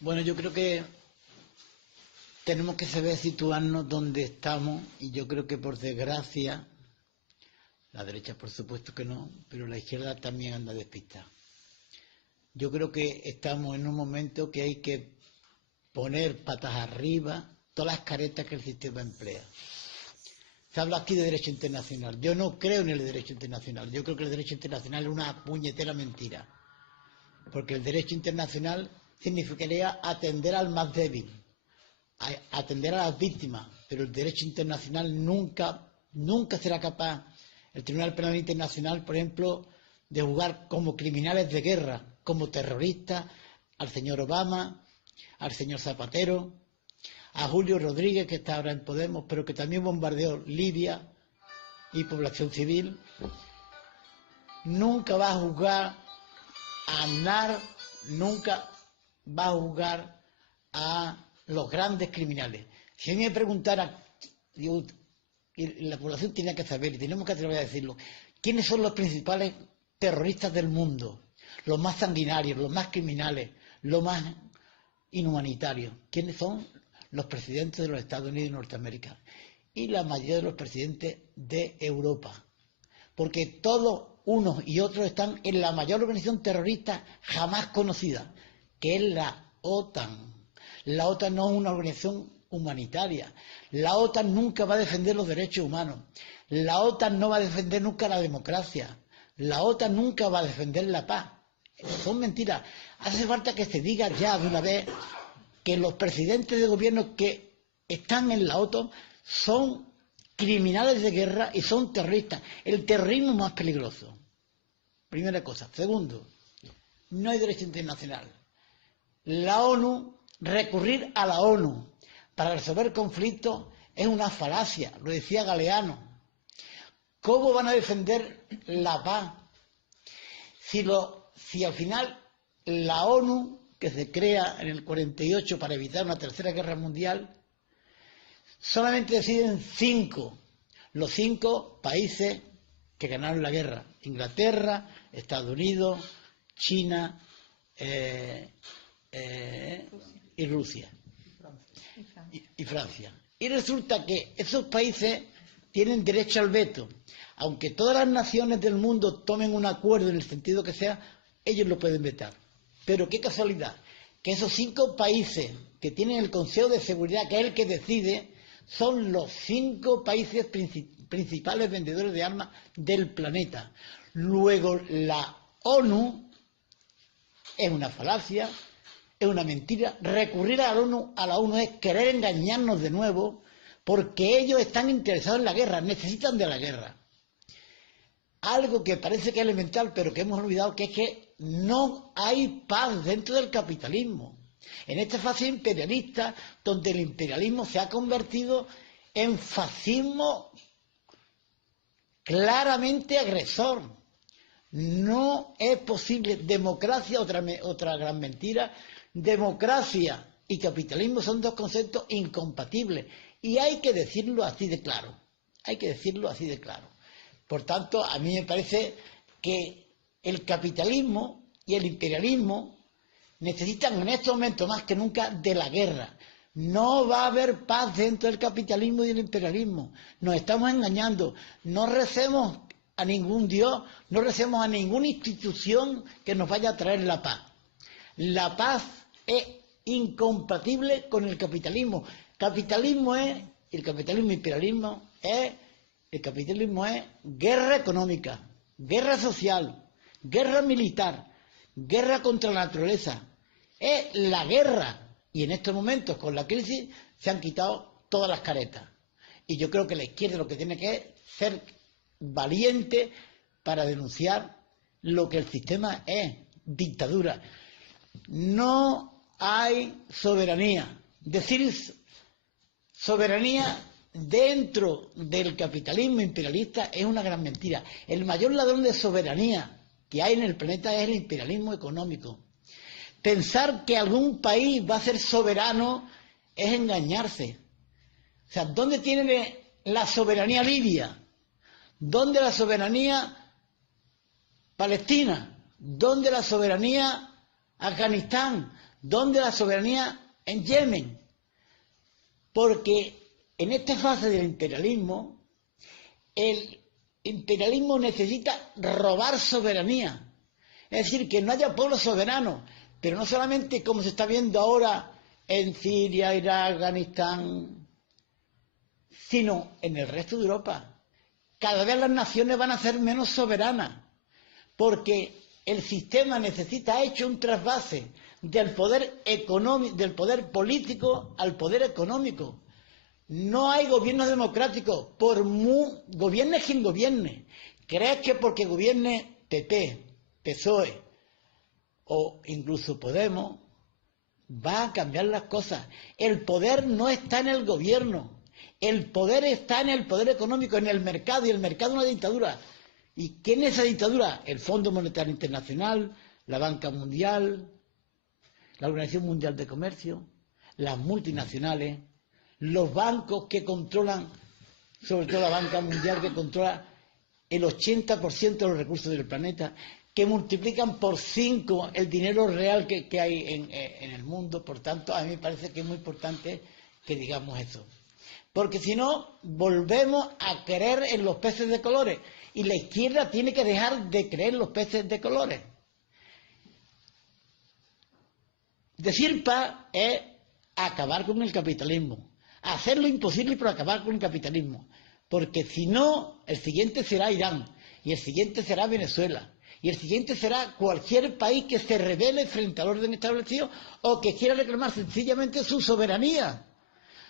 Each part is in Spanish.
Bueno, yo creo que tenemos que saber situarnos donde estamos y yo creo que por desgracia, la derecha por supuesto que no, pero la izquierda también anda despistada. Yo creo que estamos en un momento que hay que poner patas arriba todas las caretas que el sistema emplea. Se habla aquí de derecho internacional. Yo no creo en el derecho internacional. Yo creo que el derecho internacional es una puñetera mentira. Porque el derecho internacional significaría atender al más débil, atender a las víctimas, pero el derecho internacional nunca será capaz, el Tribunal Penal Internacional, por ejemplo, de juzgar como criminales de guerra, como terroristas, al señor Obama, al señor Zapatero, a Julio Rodríguez, que está ahora en Podemos, pero que también bombardeó Libia y población civil. Nunca va a juzgar a Aznar, nunca va a juzgar a los grandes criminales. Si a mí me preguntara, digo, y la población tiene que saber, y tenemos que atrever a decirlo, ¿quiénes son los principales terroristas del mundo? Los más sanguinarios, los más criminales, los más inhumanitarios. ¿Quiénes son? Los presidentes de los Estados Unidos de Norteamérica y la mayoría de los presidentes de Europa. Porque todos unos y otros están en la mayor organización terrorista jamás conocida, que es la OTAN. La OTAN no es una organización humanitaria. La OTAN nunca va a defender los derechos humanos. La OTAN no va a defender nunca la democracia. La OTAN nunca va a defender la paz. Son mentiras. Hace falta que se diga ya de una vez que los presidentes de gobierno que están en la OTAN son criminales de guerra y son terroristas. El terrorismo más peligroso. Primera cosa. Segundo, no hay derecho internacional. La ONU, recurrir a la ONU para resolver conflictos es una falacia, lo decía Galeano. ¿Cómo van a defender la paz si al final la ONU, que se crea en el 48 para evitar una tercera guerra mundial, solamente deciden los 5 países que ganaron la guerra: Inglaterra, Estados Unidos, China y Rusia y Francia. Y resulta que esos países tienen derecho al veto. Aunque todas las naciones del mundo tomen un acuerdo en el sentido que sea, ellos lo pueden vetar. Pero qué casualidad, que esos 5 países que tienen el Consejo de Seguridad, que es el que decide, son los 5 países principales vendedores de armas del planeta. Luego la ONU es una falacia, es una mentira. Recurrir a la ONU es querer engañarnos de nuevo, porque ellos están interesados en la guerra, necesitan de la guerra. Algo que parece que es elemental, pero que hemos olvidado, que es que no hay paz dentro del capitalismo. En esta fase imperialista, donde el imperialismo se ha convertido en fascismo claramente agresor. No es posible. Democracia, otra gran mentira. Democracia y capitalismo son 2 conceptos incompatibles. Y hay que decirlo así de claro. Hay que decirlo así de claro. Por tanto, a mí me parece que el capitalismo y el imperialismo necesitan en estos momentos más que nunca de la guerra. No va a haber paz dentro del capitalismo y del imperialismo. Nos estamos engañando. No recemos a ningún Dios, no recemos a ninguna institución que nos vaya a traer la paz. La paz es incompatible con el capitalismo. El capitalismo y imperialismo es... El capitalismo es guerra económica, guerra social, guerra militar, guerra contra la naturaleza. Es la guerra. Y en estos momentos, con la crisis, se han quitado todas las caretas. Y yo creo que la izquierda lo que tiene que es ser valiente para denunciar lo que el sistema es: dictadura. No hay soberanía. Decir soberanía dentro del capitalismo imperialista es una gran mentira. El mayor ladrón de soberanía que hay en el planeta es el imperialismo económico. Pensar que algún país va a ser soberano es engañarse. O sea, ¿dónde tiene la soberanía Libia? ¿Dónde la soberanía Palestina? ¿Dónde la soberanía Afganistán? ¿Dónde la soberanía? En Yemen. Porque en esta fase del imperialismo, el imperialismo necesita robar soberanía. Es decir, que no haya pueblo soberano, pero no solamente como se está viendo ahora en Siria, Irak, Afganistán, sino en el resto de Europa. Cada vez las naciones van a ser menos soberanas, porque el sistema ha hecho un trasvase del poder económico, del poder político al poder económico. No hay gobierno democrático, gobierne quien gobierne. ¿Crees que porque gobierne PP, PSOE o incluso Podemos va a cambiar las cosas? El poder no está en el gobierno, el poder está en el poder económico, en el mercado, y el mercado es una dictadura. ¿Y quién es esa dictadura? El Fondo Monetario Internacional, la Banca Mundial, la Organización Mundial de Comercio, las multinacionales, los bancos que controlan, sobre todo la Banca Mundial, que controla el 80% de los recursos del planeta, que multiplican por 5 el dinero real que hay en el mundo. Por tanto, a mí me parece que es muy importante que digamos eso. Porque si no, volvemos a creer en los peces de colores. Y la izquierda tiene que dejar de creer en los peces de colores. Decir paz es acabar con el capitalismo. Hacer lo imposible por acabar con el capitalismo. Porque si no, el siguiente será Irán. Y el siguiente será Venezuela. Y el siguiente será cualquier país que se rebele frente al orden establecido o que quiera reclamar sencillamente su soberanía.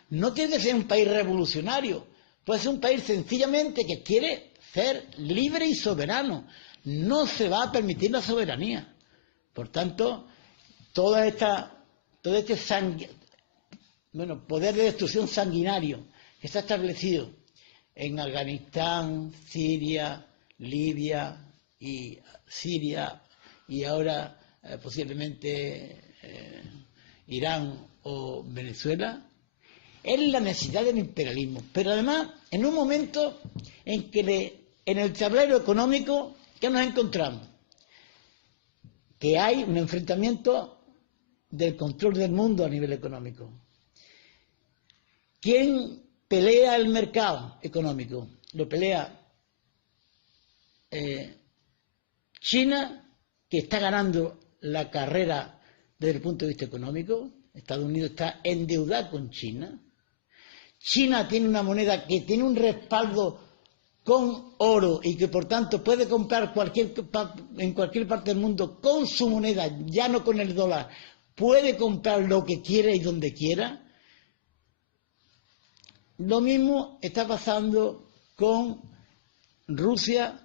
No tiene que ser un país revolucionario. Puede ser un país sencillamente que quiere ser libre y soberano. No se va a permitir la soberanía. Por tanto, todo este poder de destrucción sanguinario que está establecido en Afganistán, Siria, Libia y Siria y ahora posiblemente Irán o Venezuela, es la necesidad del imperialismo. Pero además, en un momento en que en el tablero económico, ¿qué nos encontramos? Que hay un enfrentamiento del control del mundo a nivel económico. ¿Quién pelea el mercado económico? Lo pelea China, que está ganando la carrera desde el punto de vista económico. Estados Unidos está endeudado con China. China tiene una moneda que tiene un respaldo con oro y que por tanto puede comprar en cualquier parte del mundo con su moneda, ya no con el dólar, puede comprar lo que quiera y donde quiera. Lo mismo está pasando con Rusia,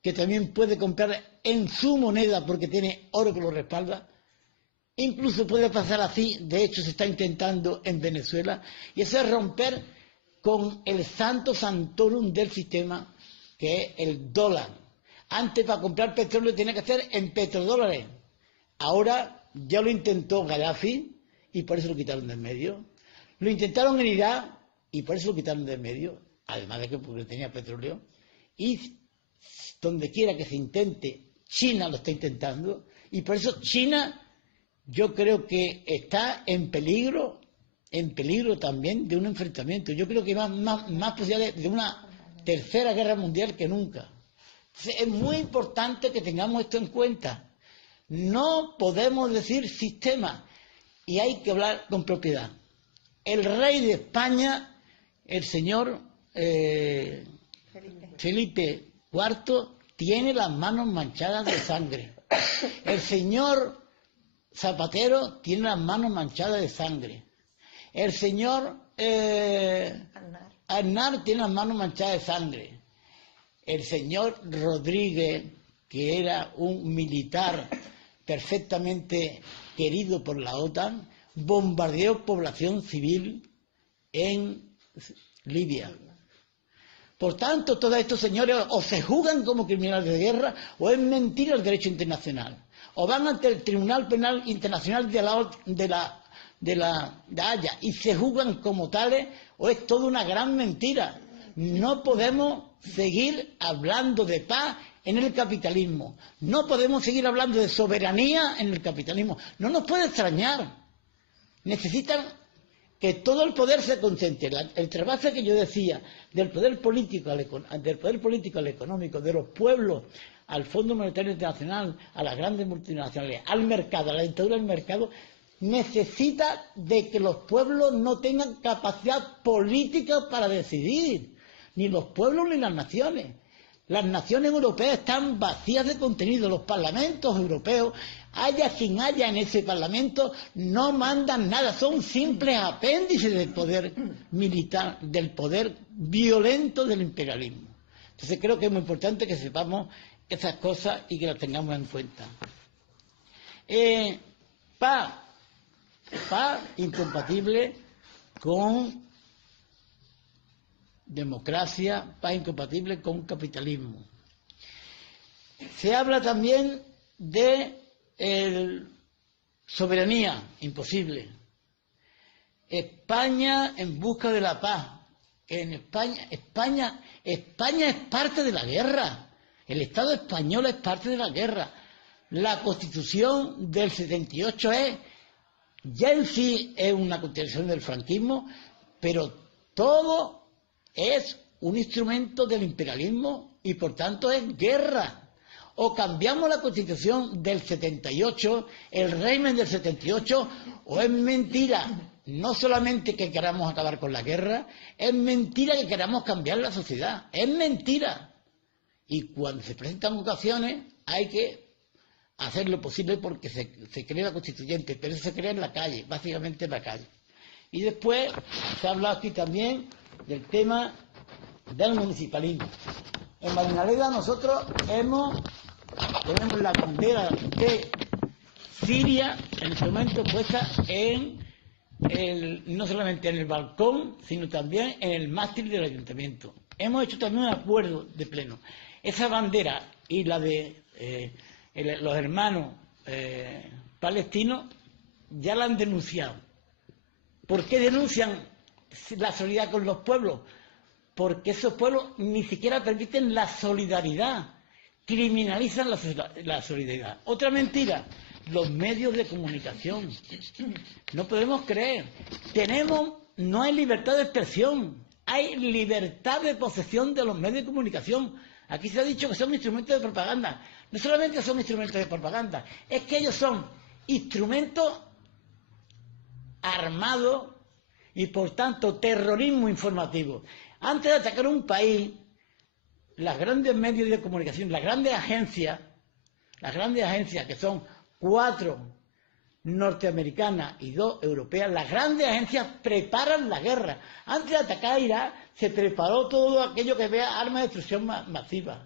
que también puede comprar en su moneda porque tiene oro que lo respalda. Incluso puede pasar así, de hecho se está intentando en Venezuela, y eso es romper con el santo santorum del sistema, que es el dólar. Antes, para comprar petróleo tenía que ser en petrodólares. Ahora ya lo intentó Gaddafi y por eso lo quitaron del medio. Lo intentaron en Irak y por eso lo quitaron del medio, además de que porque tenía petróleo. Y donde quiera que se intente, China lo está intentando, y por eso China, yo creo que está en peligro también de un enfrentamiento. Yo creo que va más posibilidades de una tercera guerra mundial que nunca. Entonces, es muy importante que tengamos esto en cuenta. No podemos decir sistema, y hay que hablar con propiedad. El rey de España, el señor Felipe IV, tiene las manos manchadas de sangre. El señor Zapatero tiene las manos manchadas de sangre. El señor Aznar tiene las manos manchadas de sangre. El señor Rodríguez, que era un militar perfectamente querido por la OTAN, bombardeó población civil en Libia. Por tanto, todos estos señores o se juzgan como criminales de guerra o es mentira el derecho internacional. O van ante el Tribunal Penal Internacional de la Haya y se juzgan como tales, o es toda una gran mentira. No podemos seguir hablando de paz en el capitalismo. No podemos seguir hablando de soberanía en el capitalismo. No nos puede extrañar. Necesitan que todo el poder se concentre. El trasvase que yo decía del poder político al económico, de los pueblos al Fondo Monetario Internacional, a las grandes multinacionales, al mercado, a la dictadura del mercado, necesita de que los pueblos no tengan capacidad política para decidir, ni los pueblos ni las naciones. Las naciones europeas están vacías de contenido, los parlamentos europeos, haya quien haya en ese parlamento, no mandan nada, son simples apéndices del poder militar, del poder violento del imperialismo. Entonces creo que es muy importante que sepamos esas cosas y que las tengamos en cuenta. Paz incompatible con democracia, paz incompatible con capitalismo. Se habla también de soberanía, imposible. España en busca de la paz. En España es parte de la guerra. El Estado español es parte de la guerra. La Constitución del 78 ya en sí es una continuación del franquismo, pero todo es un instrumento del imperialismo y por tanto es guerra. O cambiamos la Constitución del 78, el régimen del 78, o es mentira. No solamente que queramos acabar con la guerra, es mentira que queramos cambiar la sociedad. Es mentira. Y cuando se presentan ocasiones hay que hacer lo posible porque se cree la constituyente, pero eso se crea en la calle, básicamente en la calle. Y después se ha hablado aquí también del tema del municipalismo. En Marinaleda nosotros tenemos la bandera de Siria en este momento puesta no solamente en el balcón, sino también en el mástil del ayuntamiento. Hemos hecho también un acuerdo de pleno. Esa bandera y la de los hermanos palestinos ya la han denunciado. ¿Por qué denuncian la solidaridad con los pueblos? Porque esos pueblos ni siquiera permiten la solidaridad, criminalizan la solidaridad. Otra mentira, los medios de comunicación. No podemos creer. No hay libertad de expresión, hay libertad de posesión de los medios de comunicación. Aquí se ha dicho que son instrumentos de propaganda. No solamente son instrumentos de propaganda, es que ellos son instrumentos armados y por tanto terrorismo informativo. Antes de atacar un país, las grandes medios de comunicación, las grandes agencias que son 4 norteamericanas y 2 europeas, las grandes agencias preparan la guerra. Antes de atacar a Irak se preparó todo aquello que vea armas de destrucción masiva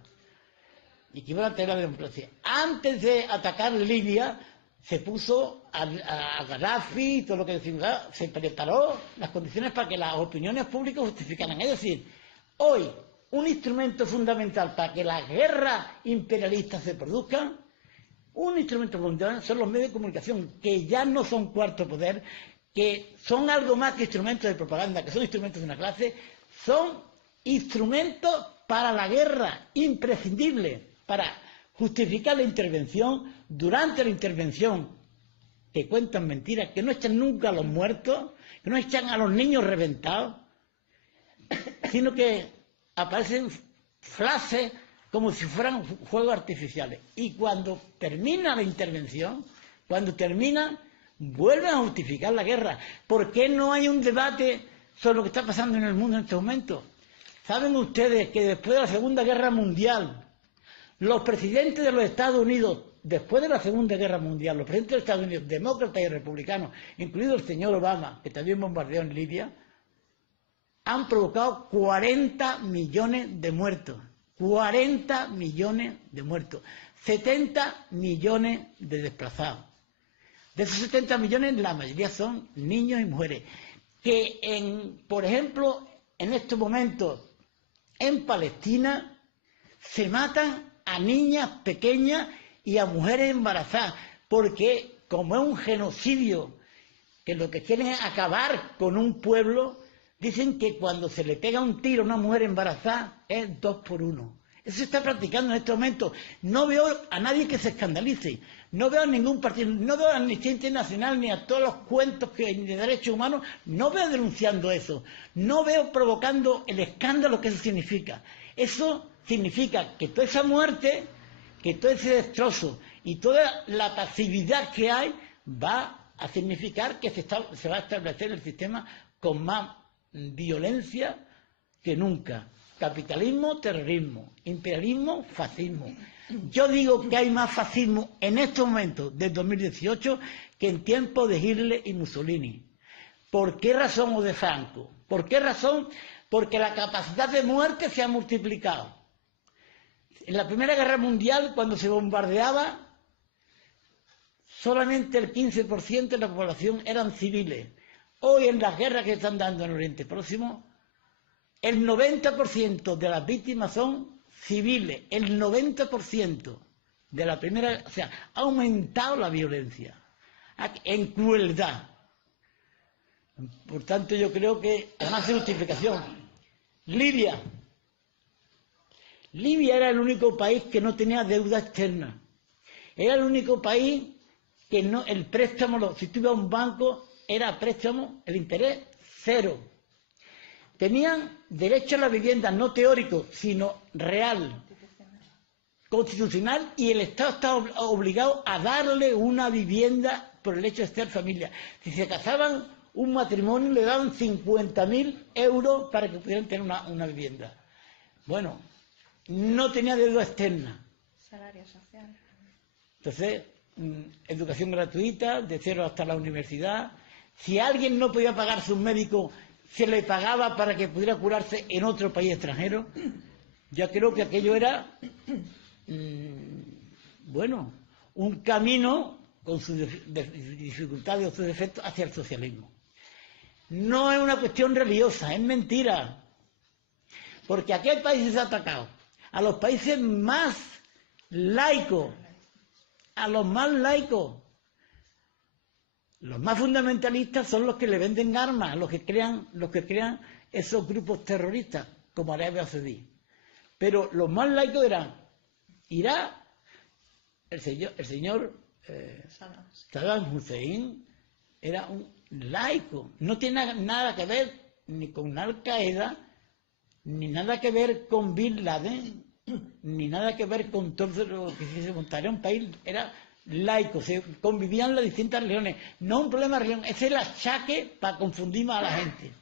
y que iban a tener la democracia. Antes de atacar Libia se puso a Gaddafi y todo lo que decía, se preparó las condiciones para que las opiniones públicas justificaran. Es decir, hoy un instrumento fundamental para que las guerras imperialistas se produzcan, un instrumento fundamental son los medios de comunicación, que ya no son cuarto poder, que son algo más que instrumentos de propaganda, que son instrumentos de una clase, son instrumentos para la guerra, imprescindibles, para justificar la intervención, durante la intervención, que cuentan mentiras, que no echan nunca a los muertos, que no echan a los niños reventados, sino que aparecen flashes como si fueran fuegos artificiales. Y cuando termina la intervención, vuelven a justificar la guerra. ¿Por qué no hay un debate sobre lo que está pasando en el mundo en este momento? ¿Saben ustedes que después de la Segunda Guerra Mundial, los presidentes de los Estados Unidos, después de la Segunda Guerra Mundial, los presidentes de los Estados Unidos, demócratas y republicanos, incluido el señor Obama, que también bombardeó en Libia, han provocado 40 millones de muertos. 40 millones de muertos. 70 millones de desplazados. De esos 70 millones, la mayoría son niños y mujeres. Que, por ejemplo, en estos momentos, en Palestina, se matan a niñas pequeñas y a mujeres embarazadas, porque como es un genocidio, que lo que quieren es acabar con un pueblo, dicen que cuando se le pega un tiro a una mujer embarazada es 2 por 1. Eso se está practicando en este momento. No veo a nadie que se escandalice. No veo a ningún partido, no veo a Amnistía Internacional ni a todos los cuentos de derechos humanos, no veo denunciando eso. No veo provocando el escándalo que eso significa. Eso significa que toda esa muerte, que todo ese destrozo y toda la pasividad que hay va a significar que se va a establecer el sistema con más violencia que nunca. Capitalismo, terrorismo, imperialismo, fascismo. Yo digo que hay más fascismo en estos momentos del 2018 que en tiempos de Hitler y Mussolini. ¿Por qué razón? O de Franco. ¿Por qué razón? Porque la capacidad de muerte se ha multiplicado. En la Primera Guerra Mundial, cuando se bombardeaba, solamente el 15% de la población eran civiles. Hoy, en las guerras que están dando en Oriente Próximo, el 90% de las víctimas son civiles. El 90% de la primera... O sea, ha aumentado la violencia en crueldad. Por tanto, yo creo que, además de justificación, Libia era el único país que no tenía deuda externa. Era el único país que no, el préstamo, si tú ibas a un banco, era préstamo, el interés cero. Tenían derecho a la vivienda, no teórico, sino real, constitucional, y el Estado estaba obligado a darle una vivienda por el hecho de ser familia. Si se casaban un matrimonio, le daban 50.000 euros para que pudieran tener una vivienda. Bueno, no tenía deuda externa. Salario social. Entonces, educación gratuita, de cero hasta la universidad. Si alguien no podía pagar sus médicos, se le pagaba para que pudiera curarse en otro país extranjero. Yo creo que aquello era, bueno, un camino con sus dificultades o sus defectos hacia el socialismo. No es una cuestión religiosa, es mentira. Porque ¿a qué países se ha atacado? A los países más laicos, a los más laicos. Los más fundamentalistas son los que le venden armas, los que crean esos grupos terroristas, como Arabia Saudí. Pero los más laicos eran Irak, el señor Saddam Hussein era un laico. No tiene nada que ver ni con Al-Qaeda, ni nada que ver con Bin Laden, ni nada que ver con todo lo que se montaría un país. Era laico, se convivían las distintas religiones. No un problema de religión, ese es el achaque para confundir más a la gente.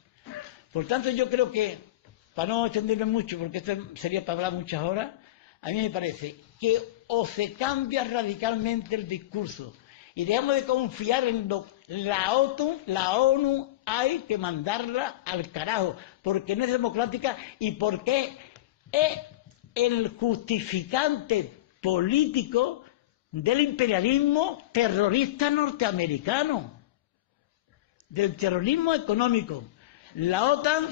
Por tanto, yo creo que, para no extenderme mucho, porque esto sería para hablar muchas horas, a mí me parece que o se cambia radicalmente el discurso y dejamos de confiar en la ONU hay que mandarla al carajo, porque no es democrática y porque es el justificante político del imperialismo terrorista norteamericano, del terrorismo económico. La OTAN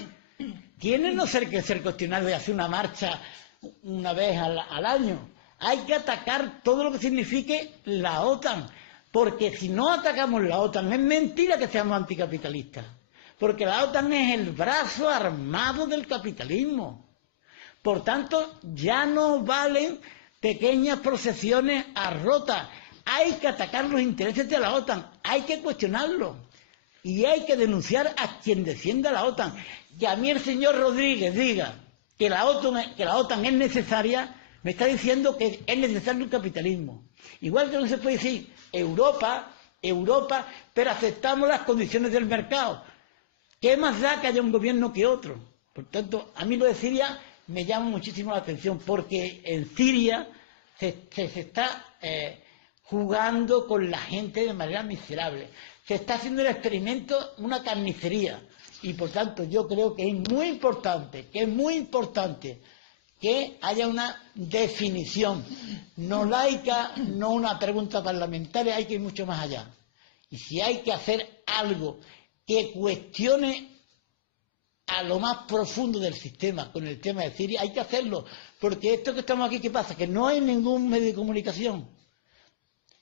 tiene no ser que ser cuestionada de hacer una marcha una vez al año. Hay que atacar todo lo que signifique la OTAN, porque si no atacamos la OTAN, es mentira que seamos anticapitalistas, porque la OTAN es el brazo armado del capitalismo. Por tanto, ya no valen pequeñas procesiones a rota. Hay que atacar los intereses de la OTAN, hay que cuestionarlo y hay que denunciar a quien defienda la OTAN. Que a mí el señor Rodríguez diga que la OTAN es necesaria, me está diciendo que es necesario el capitalismo. Igual que no se puede decir Europa, pero aceptamos las condiciones del mercado. ¿Qué más da que haya un gobierno que otro? Por tanto, a mí lo de Siria me llama muchísimo la atención, porque en Siria se está jugando con la gente de manera miserable. Se está haciendo el experimento, una carnicería. Y por tanto yo creo que es muy importante, que haya una definición, no laica, no una pregunta parlamentaria, hay que ir mucho más allá. Y si hay que hacer algo que cuestione a lo más profundo del sistema con el tema de Siria, hay que hacerlo, porque esto que estamos aquí, ¿qué pasa? Que no hay ningún medio de comunicación.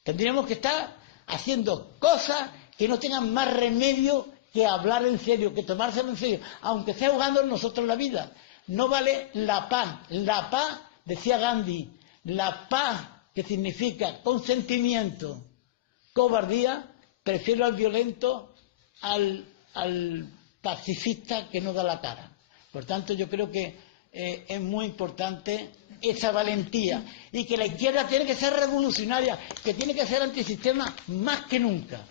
Tendríamos que estar haciendo cosas que no tengan más remedio que hablar en serio, que tomárselo en serio, aunque sea jugando nosotros la vida. No vale la paz decía Gandhi, la paz que significa consentimiento, cobardía, prefiero al violento al pacifista que no da la cara. Por tanto, yo creo que es muy importante esa valentía y que la izquierda tiene que ser revolucionaria, que tiene que ser antisistema más que nunca,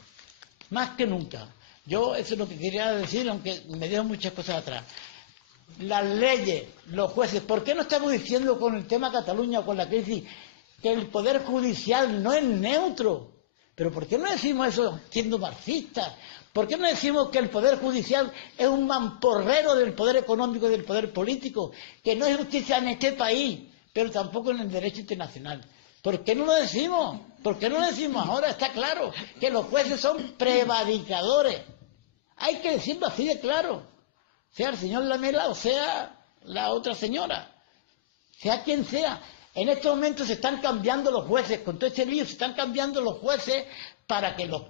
más que nunca. Yo eso es lo que quería decir, aunque me dejo muchas cosas atrás. Las leyes, los jueces, ¿por qué no estamos diciendo con el tema Cataluña, con la crisis, que el Poder Judicial no es neutro? ¿Pero por qué no decimos eso siendo marxistas? ¿Por qué no decimos que el Poder Judicial es un mamporrero del poder económico y del poder político? Que no hay justicia en este país, pero tampoco en el derecho internacional. ¿Por qué no lo decimos? ¿Por qué no lo decimos ahora? Está claro que los jueces son prevaricadores. Hay que decirlo así de claro. Sea el señor Lamela o sea la otra señora. Sea quien sea. En estos momentos se están cambiando los jueces, con todo este lío se están cambiando los jueces para que los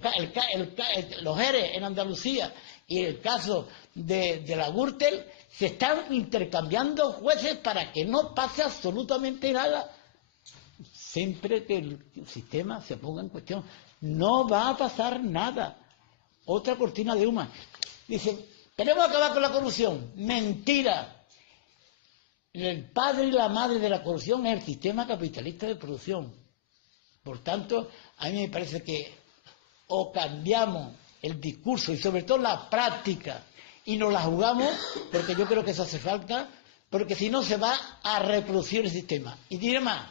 ERE en Andalucía y el caso de la Gürtel se están intercambiando jueces para que no pase absolutamente nada. Siempre que el sistema se ponga en cuestión, no va a pasar nada. Otra cortina de humo. Dicen, queremos acabar con la corrupción. Mentira. El padre y la madre de la corrupción es el sistema capitalista de producción. Por tanto, a mí me parece que o cambiamos el discurso y sobre todo la práctica y nos la jugamos, porque yo creo que eso hace falta, porque si no se va a reproducir el sistema. Y diré más,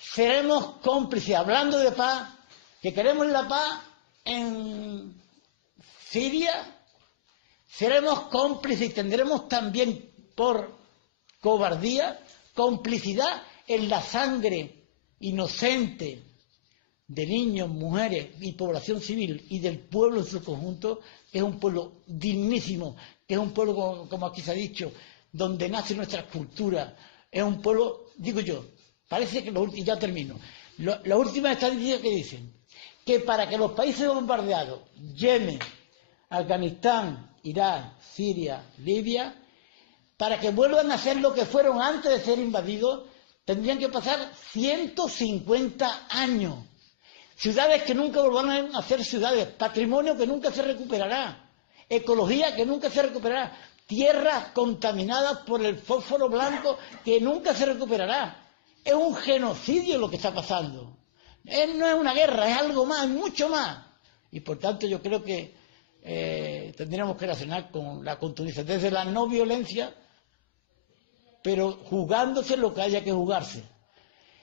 seremos cómplices, hablando de paz, que queremos la paz en Siria, seremos cómplices y tendremos también por cobardía, complicidad en la sangre inocente de niños, mujeres y población civil y del pueblo en su conjunto, que es un pueblo dignísimo, que es un pueblo, como aquí se ha dicho, donde nace nuestra cultura, es un pueblo, digo yo, parece que, y ya termino, las últimas estadísticas que dicen que para que los países bombardeados, Yemen, Afganistán, Irak, Siria, Libia, para que vuelvan a ser lo que fueron antes de ser invadidos, tendrían que pasar 150 años. Ciudades que nunca volverán a ser ciudades, patrimonio que nunca se recuperará, ecología que nunca se recuperará, tierras contaminadas por el fósforo blanco que nunca se recuperará. Es un genocidio lo que está pasando. No es una guerra, es algo más, mucho más. Y por tanto yo creo que tendríamos que relacionar con la contundencia, desde la no violencia, pero jugándose lo que haya que jugarse.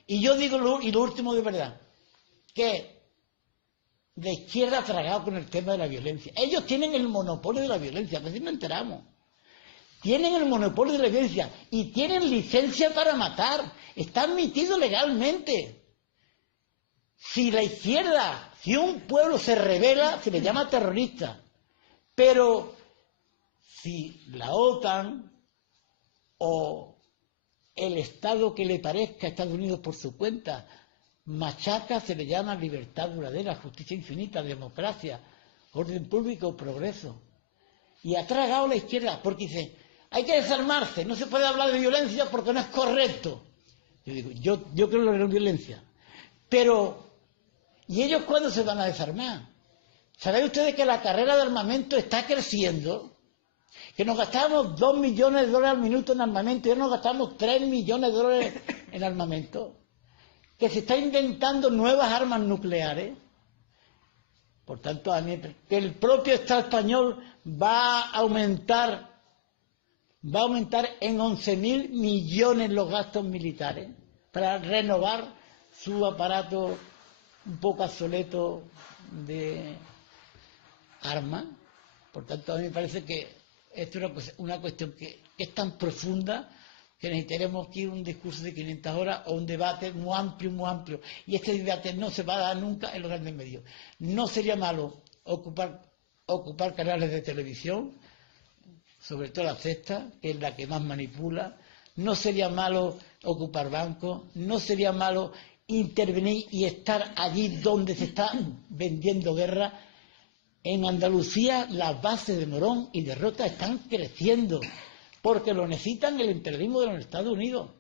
Y yo digo, y lo último de verdad, que de izquierda ha tragado con el tema de la violencia. Ellos tienen el monopolio de la violencia, a veces no enteramos. Tienen el monopolio de la violencia y tienen licencia para matar. Está admitido legalmente. Si la izquierda, si un pueblo se rebela, se le llama terrorista. Pero si la OTAN o el Estado que le parezca a Estados Unidos por su cuenta machaca, se le llama libertad duradera, justicia infinita, democracia, orden público, progreso. Y ha tragado la izquierda porque dice, hay que desarmarse, no se puede hablar de violencia porque no es correcto. Yo digo, yo creo en la violencia. Pero, ¿y ellos cuándo se van a desarmar? ¿Saben ustedes que la carrera de armamento está creciendo? Que nos gastamos 2 millones de dólares al minuto en armamento y ahora nos gastamos 3 millones de dólares en armamento. Que se está inventando nuevas armas nucleares. Por tanto, a mí, que el propio Estado español va a aumentar en 11.000 millones los gastos militares para renovar su aparato un poco obsoleto de armas. Por tanto, a mí me parece que esto es una cuestión que es tan profunda que necesitaremos aquí un discurso de 500 horas o un debate muy amplio, muy amplio. Y este debate no se va a dar nunca en los grandes medios. No sería malo ocupar canales de televisión, sobre todo la Sexta, que es la que más manipula. No sería malo ocupar bancos, no sería malo intervenir y estar allí donde se está vendiendo guerra. En Andalucía las bases de Morón y de Rota están creciendo porque lo necesitan el imperialismo de los Estados Unidos.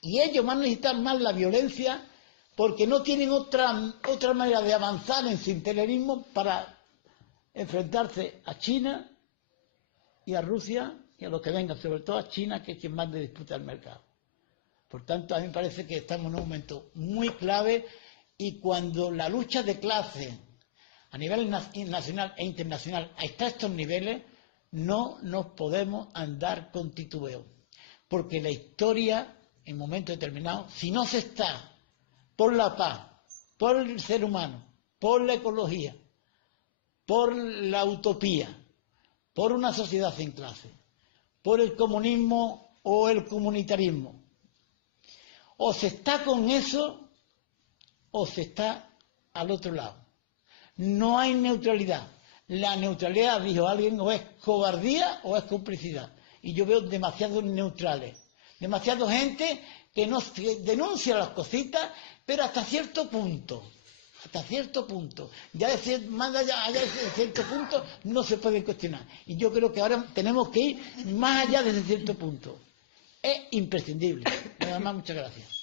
Y ellos van a necesitar más la violencia porque no tienen otra manera de avanzar en su imperialismo para enfrentarse a China y a Rusia y a lo que venga, sobre todo a China, que es quien más le disputa el mercado. Por tanto, a mí me parece que estamos en un momento muy clave y cuando la lucha de clase a nivel nacional e internacional está a estos niveles, no nos podemos andar con titubeo. Porque la historia, en momentos determinados, si no se está por la paz, por el ser humano, por la ecología, por la utopía, por una sociedad sin clase, por el comunismo o el comunitarismo, o se está con eso o se está al otro lado. No hay neutralidad. La neutralidad, dijo alguien, o es cobardía o es complicidad. Y yo veo demasiados neutrales, demasiada gente que no denuncia las cositas, pero hasta cierto punto. Hasta cierto punto. Ya más allá de cierto punto no se puede cuestionar. Y yo creo que ahora tenemos que ir más allá de ese cierto punto. Es imprescindible. Nada más, muchas gracias.